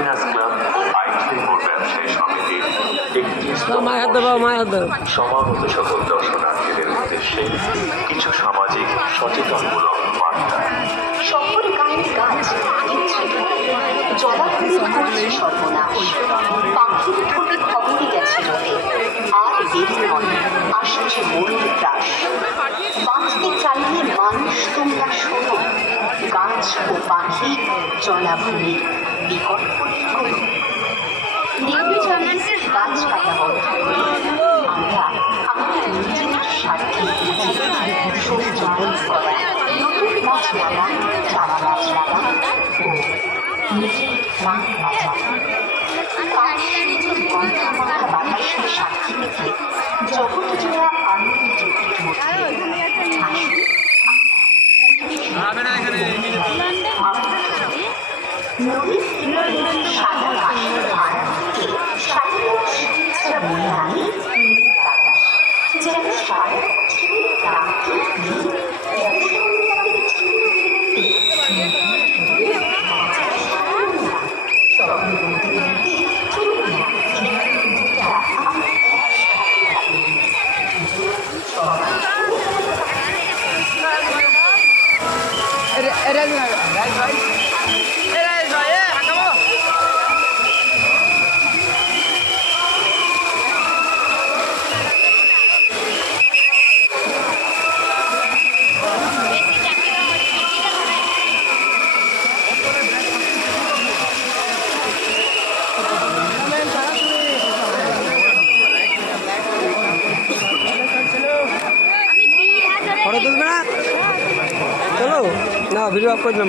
Entrepreneurs club ITI মোড় ব্যবসায়ী সমিতির 31 সমাগত সকল দর্শনার্থীদের উদ্দেশ্যে কিছু সামাজিক সচেতনমূলক বার্তা। শহরে গায়ের গাছ জলাভূমির করছে সর্বনাশ, পাখির ঠোঁটে খবরই গেছে রোদে, আর দেরি নয় আসছে মরুর গ্রাস। বাঁচতে চাইলে মানুষ তোমরা শোনো, গাছ ও পাখি জলাভূমির বিকল্প নির্বিচারে গাছ কাটা বন্ধ করে আমরা আমাদের নিজের স্বার্থে সৌচালন করা, নতুন গাছ লাগান, চারা গাছ লাগান ও নিজের প্রাণ বাঁচান। গন্ধমাখা বাতাসের সাক্ষী রেখে জগৎ জোড়া আনন্দ জ্যোতির মধ্যে নদীর কিনারে সাদা ঘাসের ধারা থেকে সাইকেল শুভেচ্ছা বয়ে আনে বাতাস, যেন সারা বছরের ক্লান্তি ফটো তুলবে না? চলো না, ভিডিও আপ করে দিলাম।